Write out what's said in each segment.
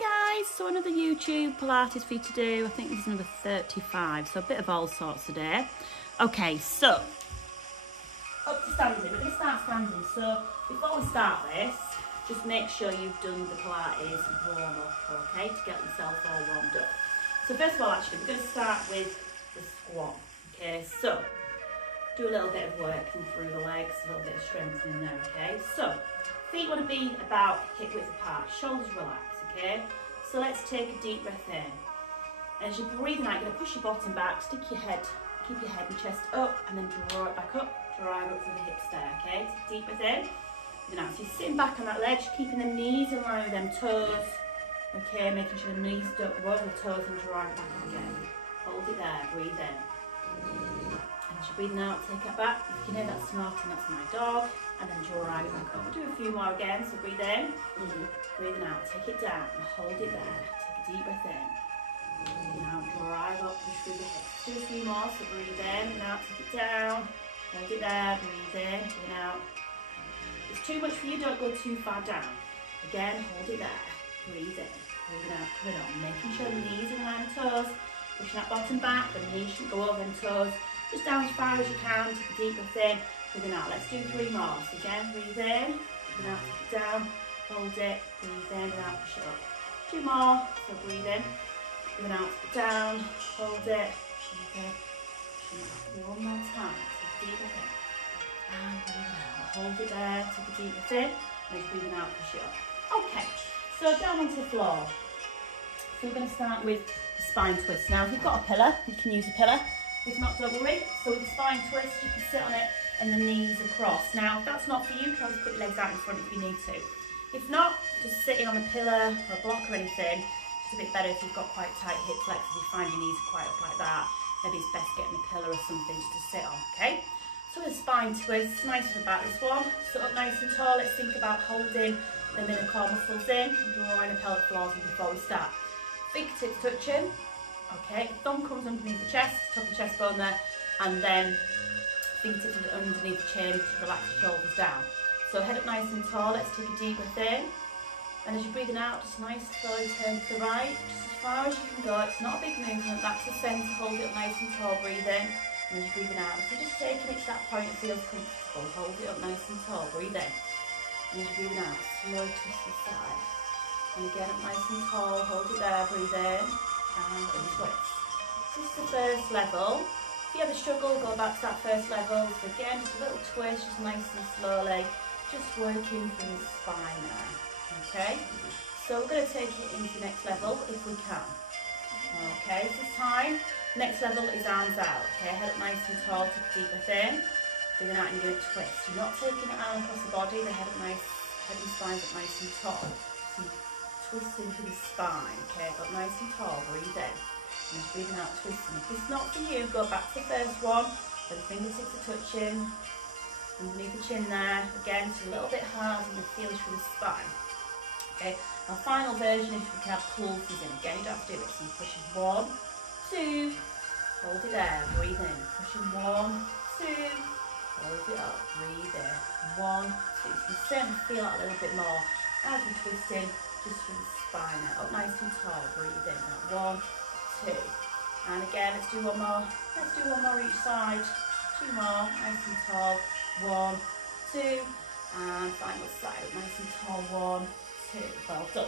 Hi guys, so another YouTube Pilates for you to do. I think this is number 35, so a bit of all sorts today. Okay, so up to standing. We're going to start standing. So before we start this, just make sure you've done the Pilates warm up, okay, to get yourself all warmed up. So first of all, actually, we're going to start with the squat. Okay, so do a little bit of working through the legs, a little bit of strengthening there. Okay, so feet want to be about hip width apart, shoulders relax. Okay, so let's take a deep breath in. And as you're breathing out, you're going to push your bottom back, stick your head, keep your head and chest up, and then draw it back up, drive up to the hips there. Okay, take a deep breath in. Now, so you're sitting back on that ledge, keeping the knees in line with them toes. Okay, making sure the knees don't go over the toes and drive back up again. Hold it there, breathe in. And as you're breathing out, take it back. If you can hear that snorting, that's my dog. And then drive it back up. We'll do a few more again, so breathe in. Breathing out, take it down and hold it there. Take a deep breath in. Now drive up, push through the hips. Do a few more, so breathe in, now take it down. Hold it there, breathe in out. If it's too much for you, don't go too far down. Again, hold it there. Breathe in, breathing out, coming up. Making sure the knees are in line with toes. Pushing that bottom back, the knees shouldn't go over them toes. Just down as far as you can, take a deep breath in. Breathing out, let's do 3 more. So again, breathe in, breathing out, take it down. Hold it, breathe in, and out, push it up. 2 more, so breathe in, breathe out, put it down, hold it, breathe in, push it out. 1 more time, take a deep breath in, and breathe out. Hold it there, take a deep breath in, and then breathing out, push it up. Okay, so down onto the floor. So we're going to start with the spine twist. Now, if you've got a pillar, you can use a pillar. If not, don't worry. So with the spine twist, you can sit on it and the knees across. Now, if that's not for you, you can always put your legs out in front if you need to. If not, just sitting on a pillar or a block or anything, it's a bit better if you've got quite tight hip flexors, you find your knees are quite up like that. Maybe it's best getting a pillar or something just to sit on, okay? So with a spine twist, it's nice for the back, this one. Sit up nice and tall. Let's think about holding the middle core muscles in, drawing the pelvic floors in before we start. Fingertips touching, okay? Thumb comes underneath the chest, top of the chest bone there, and then fingertips underneath the chin to relax the shoulders down. So head up nice and tall, let's take a deep breath in. And as you're breathing out, just nice slowly turn to the right, just as far as you can go. It's not a big movement, back to the centre, hold it up nice and tall, breathe in. And as you're breathing out, if you're just taking it to that point, it feels comfortable, hold it up nice and tall, breathe in. And as you're breathing out, slowly twist the side. And again, up nice and tall, hold it there, breathe in, and twist. This is the first level. If you ever struggle, go back to that first level. So again, just a little twist, just nice and slowly. Just working through the spine there, okay? So we're going to take it into the next level if we can. Okay, this time, next level is arms out, okay? Head up nice and tall, take a deep breath in. Breathing out and you're going to twist. You're not taking an arm across the body, the head and spine up nice and tall. So you twist into the spine, okay? Up nice and tall, breathe in. And just breathing out, twisting. If it's not for you, go back to the first one, where the fingertips are touching. Underneath the chin there, again it's a little bit hard and the feels through the spine. Okay, our final version is we can have pulses in. Again, you don't have to do it. So you push 1, 2, hold it there, breathe in. Pushing 1, 2, hold it up, breathe in. 1, 2. So you certainly feel that a little bit more as we're twisting just through the spine there. Up nice and tall, breathe in. Now 1, 2. And again, let's do one more. Let's do one more each side. 2 more, nice and tall. 1, 2, and final side up nice and tall. 1, 2. Well done.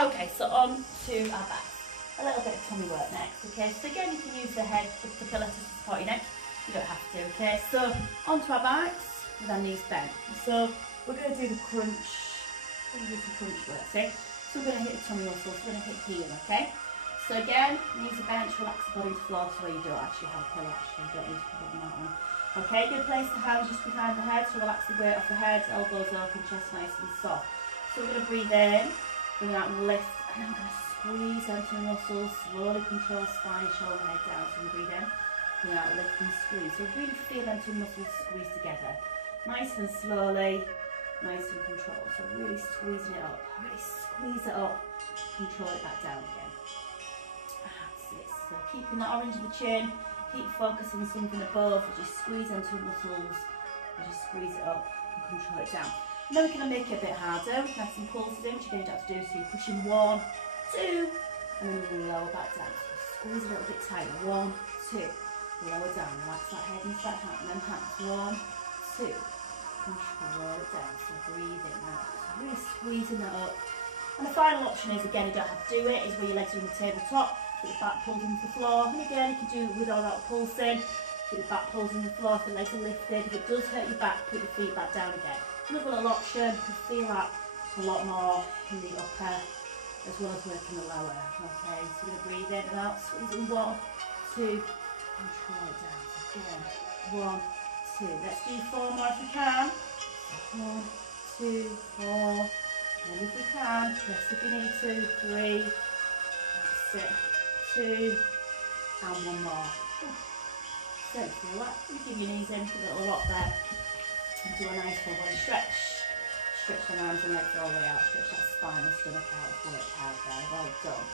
Okay, so on to our back. A little bit of tummy work next. Okay, so again you can use the head with the pillow to support your neck. You don't have to. Okay, so onto our backs with our knees bent. So we're going to do the crunch. We're going to do some crunch work. Okay, so we're going to hit the tummy muscles. We're going to hit heel. Okay. So again, knees are bent, relax the body to the floor so you don't actually have a pillow. Actually, you don't need to put on that one. Okay, good place to hands just behind the head, so relax the weight off the head, elbows open, chest nice and soft. So we're going to breathe in, bring out and lift, and then we're going to squeeze onto the muscles, slowly control spine, shoulder, head down. So we breathe in, bring out, lift and squeeze. So really feel them two muscles squeeze together. Nice and slowly, nice and controlled. So really squeezing it up, really squeeze it up, control it back down again. That's it. So keeping that orange in the chin. Keep focusing on something above, as you squeeze into the muscles, as you squeeze it up and control it down. And then we're going to make it a bit harder. We can add some pulses in, which you're going to have to do. So you're pushing 1, 2, and then lower back down. So squeeze a little bit tighter. 1, 2, lower down. Relax that head into that hand. And then hands. 1, 2. Control it down. So breathing out. So really squeezing that up. And the final option is, again, you don't have to do it, is where your legs are on the tabletop. Get your back pulled into the floor. And again, you can do it without pulsing. Get your back pulled in the floor if the legs are lifted. If it does hurt your back, put your feet back down again. Another little option, you can feel that a lot more in the upper as well as working the lower. Okay, so we're going to breathe in and out, squeezing 1, 2, control it down. Again, 1, 2. Let's do 4 more if we can. 1, 2, 4. And if we can, rest if you need to. 3. That's it. 2. And 1 more. Don't feel that. You give your knees in, put a little rock there. And do a nice full body stretch. Stretch the arms and legs all the way out. Stretch that spine and stomach out. Work hard there. Well done.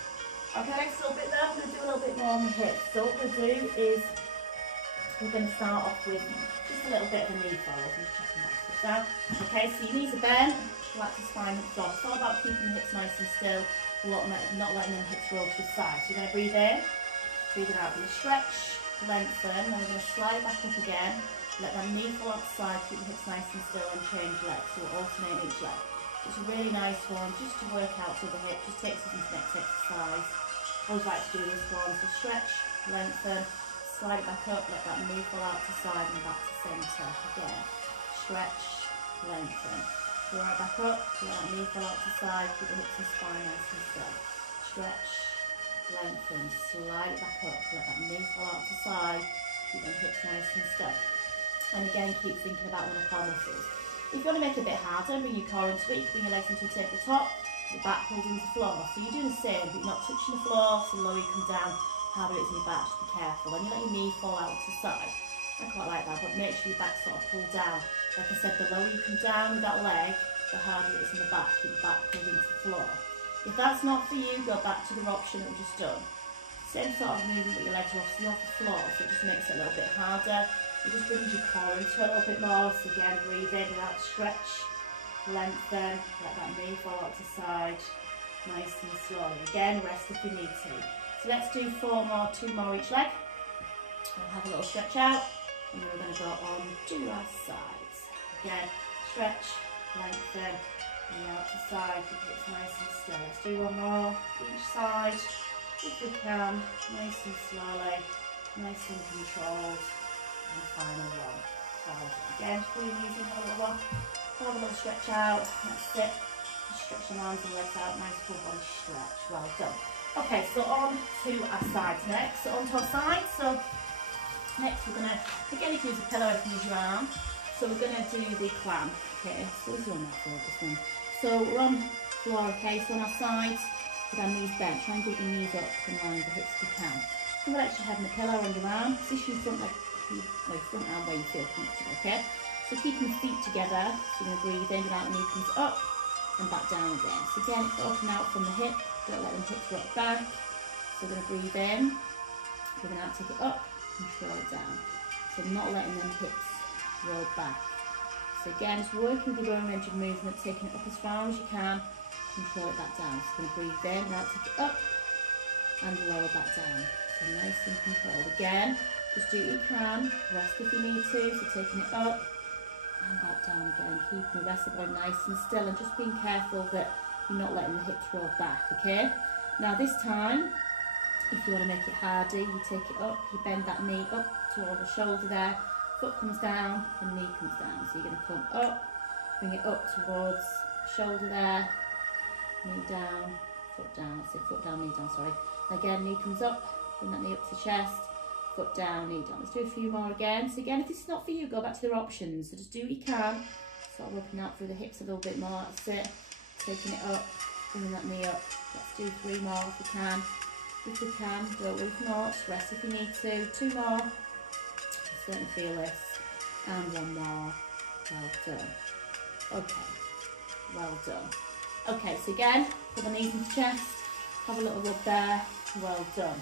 Okay, next little bit there, I'm going to do a little bit more on the hips. So what we're going to do is we're going to start off with just a little bit of a knee fold. I'm just checking that foot down. Okay, so your knees are bent. Relax the spine and drop. It's all about keeping the hips nice and still. Not letting them hips roll to the side. So you're going to breathe in. Breathe it out. We're going to stretch, lengthen. Then we're going to slide it back up again. Let that knee fall outside, keep the hips nice and still and change legs. So we'll alternate each leg. It's a really nice one just to work out to the hip. Just takes us into the next exercise. Always like to do this one. So stretch, lengthen, slide it back up, let that knee fall out to side and back to centre. Again, stretch, lengthen. Go right back up, let that knee fall out to side, keep the hips and spine nice and still. Stretch, lengthen, slide it back up, let that knee fall out to side, keep the hips nice and still. And again, keep thinking about one of the core muscles. If you want to make it a bit harder, bring your core into it, bring your legs into a tabletop, your back pulls into the floor. So you're doing the same, but you're not touching the floor, so the lower you come down, harder it is in your back, just be careful. And you let your knee fall out to the side. I quite like that, but make sure your back sort of pull down. Like I said, the lower you come down with that leg, the harder it is in the back, keep the back pulled into the floor. If that's not for you, go back to the option that we just done. Same sort of movement, but your legs are obviously off the floor, so it just makes it a little bit harder. It just brings your core into it a little bit more. So again, breathe in without stretch, lengthen, let that knee fall out to side, nice and slowly. Again, rest if you need to. So let's do 4 more, 2 more each leg. We'll have a little stretch out, and then we're going to go on to our sides. Again, stretch, lengthen, and out to side, keep it nice and still. Let's do 1 more each side, if we can, nice and slowly, nice and controlled. And final one. Again, just pull your knees in, have a little walk, have a little stretch out, that's it. Just stretch your arms and legs out, nice full body stretch, well done. Okay, so on to our sides next. So on to our sides, so next we're going to, again you can use a pillow, you can use your arm. So we're going to do the clam, okay, so this one, this one. So we're on the floor, okay, so on our sides, with our knees bent, try and get your knees up in line with the hips if you can. So relax your head in the pillow on your arm, position your front leg, front arm where you feel comfortable, okay? So keeping the feet together, so you're going to breathe in, and out, the knee comes up and back down again. So again, it's up and out from the hip, don't let them hips rock back. So we're going to breathe in, we're going to take it up, control it down. So not letting them hips roll back. So again, just working with your own range of movement, taking it up as far as you can, control it back down. So we're going to breathe in, now take it up and lower back down. So nice and controlled. Again, just do what you can, rest if you need to, so taking it up and back down again, keeping the rest of the body nice and still and just being careful that you're not letting the hips roll back, okay? Now this time, if you want to make it harder, you take it up, you bend that knee up toward the shoulder there, foot comes down, and knee comes down. So you're going to come up, bring it up towards shoulder there, knee down, foot down, foot down, knee down, sorry. Again, knee comes up, bring that knee up to the chest, foot down, knee down. Let's do a few more again. So again, if this is not for you, go back to their options. So just do what you can. Sort of working out through the hips a little bit more. That's it. Taking it up, bringing that knee up. Let's do 3 more if we can. If we can, don't worry if not. Just rest if you need to. 2 more. You certainly feel this. And 1 more. Well done. Okay. Well done. Okay, so again, put the knees into the chest. Have a little rub there. Well done.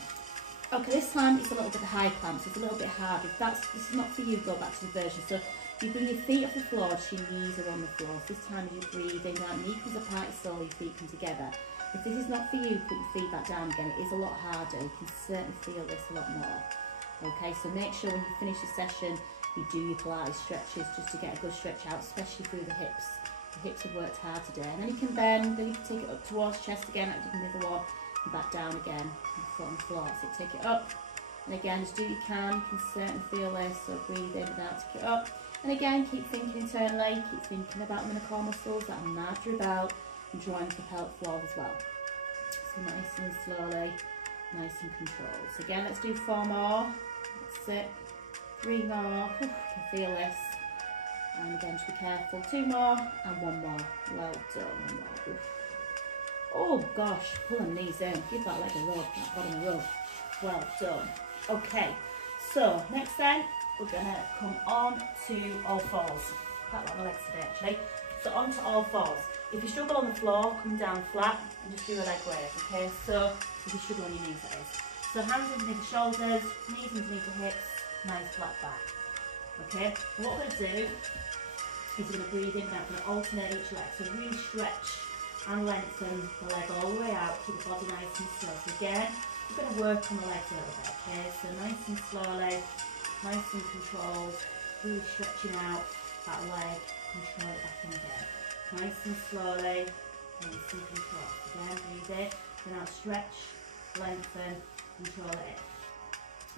Okay, this time it's a little bit of high clamp, so it's a little bit hard. If this is not for you, go back to the version. So You bring your feet off the floor so your knees are on the floor. So this time you breathe in, like knee comes apart, slowly your feet come together. If this is not for you, put your feet back down again. It is a lot harder. You can certainly feel this a lot more. Okay, so make sure when you finish your session, you do your Pilates stretches just to get a good stretch out, especially through the hips. The hips have worked hard today. And then you can bend, then you can take it up towards chest again, like you did the other one, and back down again, and foot on the floor. So take it up, and again, just do what you can. You can certainly feel this, so breathe in and out, take it up. And again, keep thinking internally, keep thinking about the core muscles that are mad your belt and drawing the pelvic floor as well. So nice and slowly, nice and controlled. So again, let's do 4 more. That's it. 3 more. You can feel this. And again, just be careful. 2 more and 1 more. Well done. 1 more. Oof. Oh gosh, pull them knees in. Give that leg a rub, that bottom a rub. Well done. Okay, so next then, we're gonna come on to all fours. Quite like my legs today actually. So on to all fours. If you struggle on the floor, come down flat and just do a leg raise, okay? So if you struggle on your knees, that is. So hands underneath the shoulders, knees underneath the hips, nice flat back. Okay, and what we're gonna do is we're gonna breathe in and out, we're gonna alternate each leg. So really stretch and lengthen the leg all the way out, keep the body nice and slow. So again, we're gonna work on the legs a little bit, okay? So nice and slowly, nice and controlled, really stretching out that leg, control it back in again. Nice and slowly, nice and controlled. Again, breathe in, then out stretch, lengthen, control it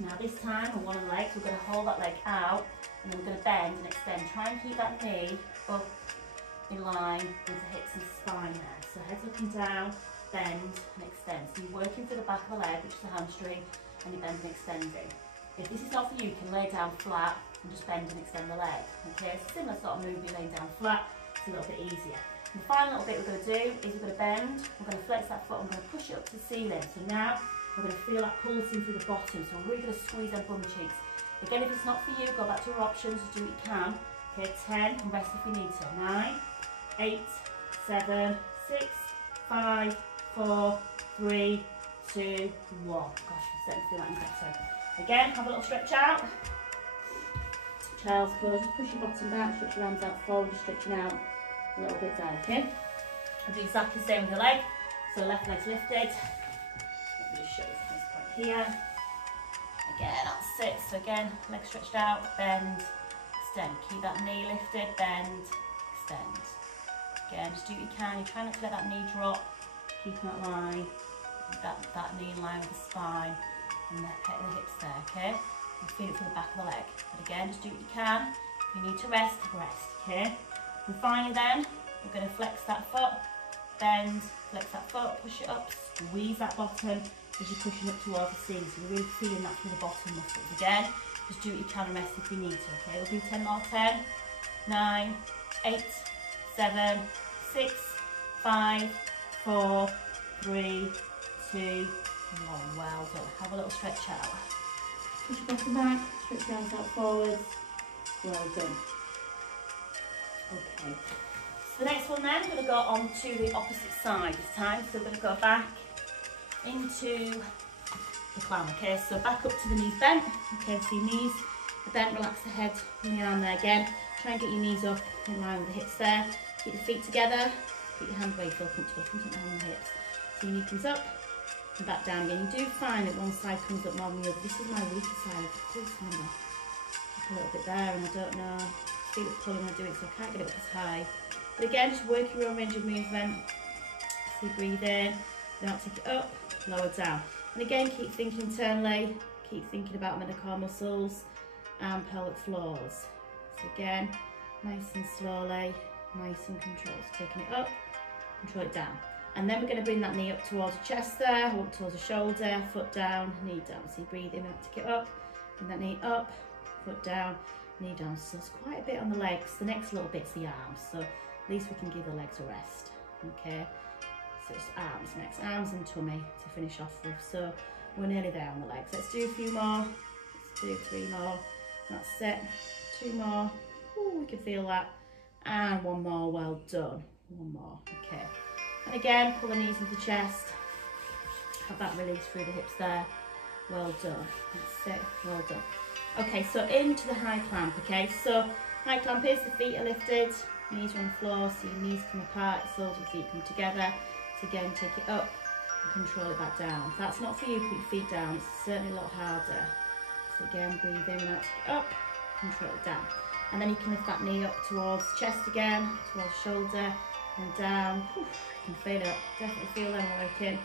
in. Now this time on one of the legs, we're going to hold that leg out and then we're going to bend and extend. Try and keep that knee up in line with the hips and spine there. So heads up and down, bend and extend. So you're working through the back of the leg, which is the hamstring, and you're bending and extending. If this is not for you, you can lay down flat and just bend and extend the leg. Okay, it's a similar sort of move, you're laying down flat. A little bit easier. And the final little bit we're going to do is we're going to bend, we're going to flex that foot, and we're going to push it up to the ceiling. So now we're going to feel that pulsing through the bottom, so we're really going to squeeze our bum cheeks. Again, if it's not for you, go back to our options, just do what you can. Okay, 10, and rest if you need to. 9, 8, 7, 6, 5, 4, 3, 2, 1. Gosh, I certainly feel that in better. Again, have a little stretch out. Child's pose, just push your bottom back, stretch your arms out forward, just stretching out a little bit there, okay? I'll do exactly the same with the leg. So left leg's lifted. Let me just show you from this point here. Again, that's it. So again, leg stretched out, bend, extend. Keep that knee lifted, bend, extend. Again, just do what you can. You're trying not to let that knee drop. Keep that line, that knee in line with the spine and the hips there, okay? And feel it through the back of the leg. But again, just do what you can. If you need to rest, okay? And finally then, we're going to flex that foot, bend, flex that foot, push it up, squeeze that bottom as you're pushing up towards the ceiling. So you're really feeling that through the bottom muscles. Again, just do what you can and rest if you need to, okay? We'll do 10 more. 10, 9, 8, 7, 6, 5, 4, 3, 2, 1. Well done. Have a little stretch out. Push your bottom back, stretch your arms out forwards. Well done. Okay. So the next one then, we're going to go on to the opposite side this time. So we're going to go back into the clown. Okay, so back up to the knees bent. Okay, so your knees are bent, relax the head and the arm there again. Try and get your knees up in line with the hips there. Keep the feet together. Keep your hands where you feel comfortable. Something down on the hips. So your knee comes up and back down again. You do find that one side comes up more than the other. This is my weaker side. I pull a little bit there, and I don't know. Feel it pulling when I do it, so I can't get it up as high. But again, just work your own range of movement. So you breathe in, then I'll take it up, lower down. And again, keep thinking internally. Keep thinking about the core muscles and pelvic floors. So again, nice and slowly, nice and controlled. So taking it up, control it down. And then we're going to bring that knee up towards the chest there, up towards the shoulder, foot down, knee down. So you breathe in, take it up, bring that knee up, foot down, knee down. So it's quite a bit on the legs. The next little bit's the arms. So at least we can give the legs a rest. Okay, so it's arms next, arms and tummy to finish off with. So we're nearly there on the legs. Let's do a few more. Let's do 3 more. That's it. 2 more. Ooh, we can feel that. And 1 more. Well done. 1 more. Okay. And again, pull the knees into the chest. Have that release through the hips there. Well done. That's it. Well done. Okay, so into the high plank. Okay, so High clamp is, the feet are lifted, knees are on the floor, so your knees come apart, the soles of your feet come together. So again, take it up and control it back down. If that's not for you, put your feet down, it's certainly a lot harder. So again, breathe in and out, take it up, control it down. And then you can lift that knee up towards the chest again, towards the shoulder, and down. Whew, you can feel it, definitely feel them working,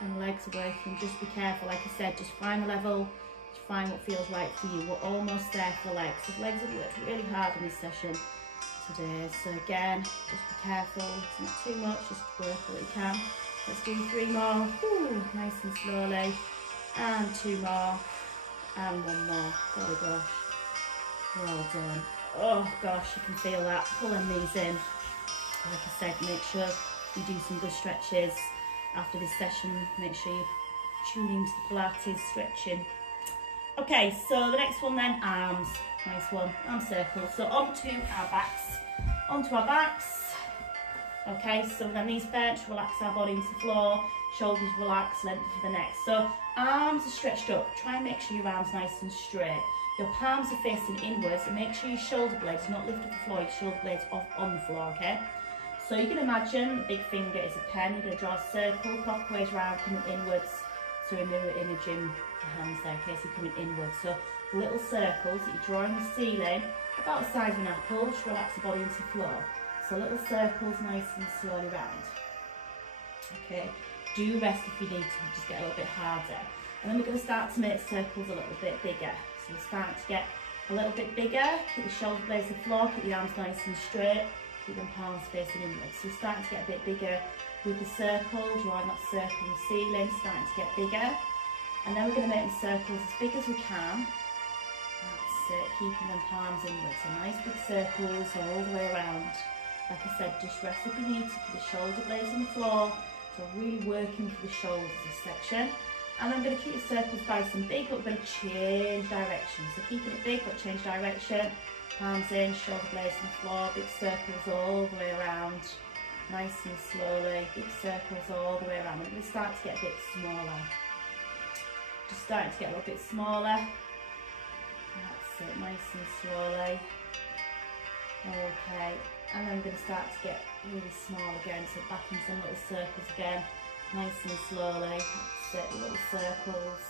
and the legs are working. Just be careful, like I said, just find the level, just find what feels right for you. We're almost there for the legs. The legs have worked really hard in this session today, so again, just be careful, it's not too much, just work what you can. Let's do 3 more, whew, nice and slowly, and 2 more, and 1 more. Oh gosh, well done. Oh gosh, you can feel that. Pull them knees in. Like I said, make sure you do some good stretches after this session. Make sure you tune into the Pilates stretching. Okay, so the next one then, arms. Nice one, arm circles. So onto our backs. Onto our backs. Okay, so with our knees bent, relax our body into the floor. Shoulders relax, length of the neck. So arms are stretched up. Try and make sure your arms nice and straight. Your palms are facing inwards, and make sure your shoulder blades not lift off the floor, your shoulder blades off on the floor, okay? So you can imagine the big finger is a pen. You're going to draw a circle clockwise round, coming inwards. So we're mirror imaging the hands there, okay? So you're coming inwards. So little circles that you draw in the ceiling, about the size of an apple, just relax the body into the floor. So little circles, nice and slowly round. Okay, do rest if you need to, just get a little bit harder. And then we're going to start to make circles a little bit bigger. So we're starting to get a little bit bigger. Keep your shoulder blades to the floor, keep your arms nice and straight, keep them palms facing inwards. So we're starting to get a bit bigger with the circle, drawing that circle on the ceiling, starting to get bigger. And then we're going to make the circles as big as we can. That's it, keeping them palms inwards. So nice big circles all the way around. Like I said, just rest if you need to, keep the shoulder blades on the floor. So really working for the shoulders this section. And I'm going to keep the circles nice and big, but we're going to change direction. So keeping it big, but change direction. Palms in, shoulder blades on the floor, big circles all the way around. Nice and slowly, big circles all the way around. We're going to start to get a bit smaller. Just starting to get a little bit smaller. That's it, nice and slowly. Okay, and then we're going to start to get really small again. So back into some little circles again. Nice and slowly, that's it, little circles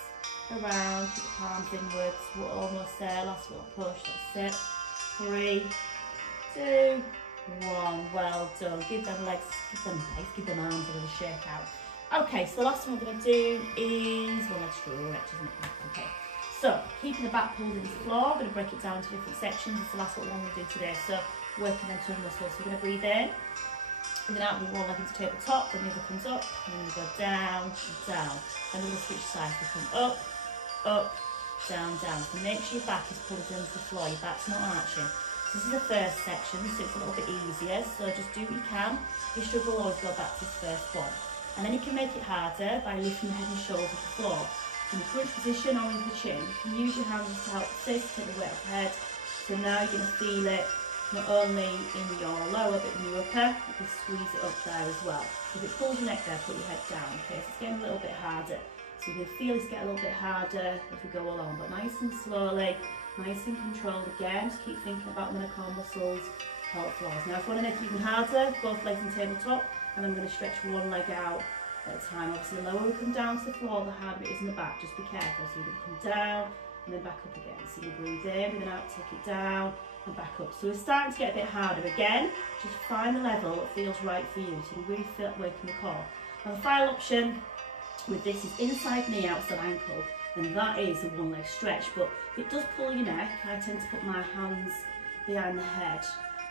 around, keep the palms inwards, we're almost there, last little push, that's it. 3, 2, 1, well done. Give them legs, give them legs, give them arms a little shake out. Okay, so the last one we're going to do is one leg stretch, isn't it? Okay, so keeping the back pulled into the floor, we're going to break it down into different sections. It's the last little one we'll do today, so working them tongue muscles. So we're going to breathe in. And then out with one leg into tabletop, then the other comes up, and then we go down, down. Then we're going to switch sides. We come up, down, down. So make sure your back is pulled into the floor, your back's not arching. So this is the first section, so it's a little bit easier. So just do what you can. If you struggle, always go back to this first one. And then you can make it harder by lifting the head and shoulders off the floor. In the crunch position or with the chin, you can use your hands to help assist, take the weight off the head. So now you're going to feel it not only in your lower but in your upper. You can squeeze it up there as well. If it pulls your neck there, put your head down. Okay, so it's getting a little bit harder. So you're going to feel this get a little bit harder as we go along, but nice and slowly, nice and controlled again. Just keep thinking about the core muscles, pelvic floors. Now if you want to make it even harder, both legs on tabletop, and I'm going to stretch one leg out at a time. Obviously the lower we come down to the floor, the harder it is in the back. Just be careful. So you're going to come down and then back up again. So you breathe in, breathe out, take it down, and back up. So we're starting to get a bit harder again. Just find the level that feels right for you, so you really feel it working the core. Now the final option with this is inside knee, outside ankle, and that is a one leg stretch. But if it does pull your neck, I tend to put my hands behind the head,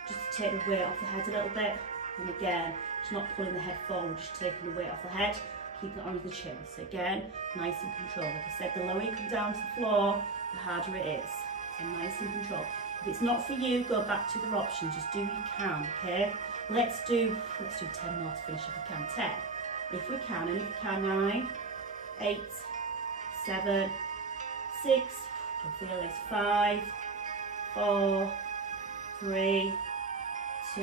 just to take the weight off the head a little bit. And again, just not pulling the head forward, just taking the weight off the head, keeping it on the chin. So again, nice and controlled. Like I said, the lower you come down to the floor, the harder it is. So nice and controlled. If it's not for you, go back to the option. Just do what you can, okay? Let's do 10 more to finish if we can. 10. If we can, and if we can, 9, 8, 7, 6, you can feel this, 5, 4, 3, 2,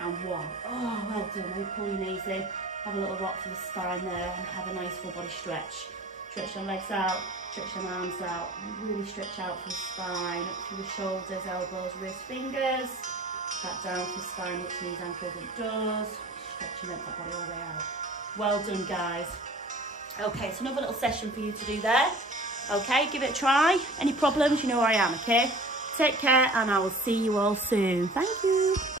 and 1. Oh, well done. Maybe pull your knees in, have a little rock for the spine there, and have a nice full body stretch. Stretch your legs out, Stretch them arms out, really stretch out from spine, up through the shoulders, elbows, wrists, fingers. Back down for spine, hips, knees, ankles and toes. Stretch and let that body all the way out. Well done, guys. Okay, so another little session for you to do there. Okay, give it a try. Any problems, you know where I am, okay? Take care and I will see you all soon. Thank you.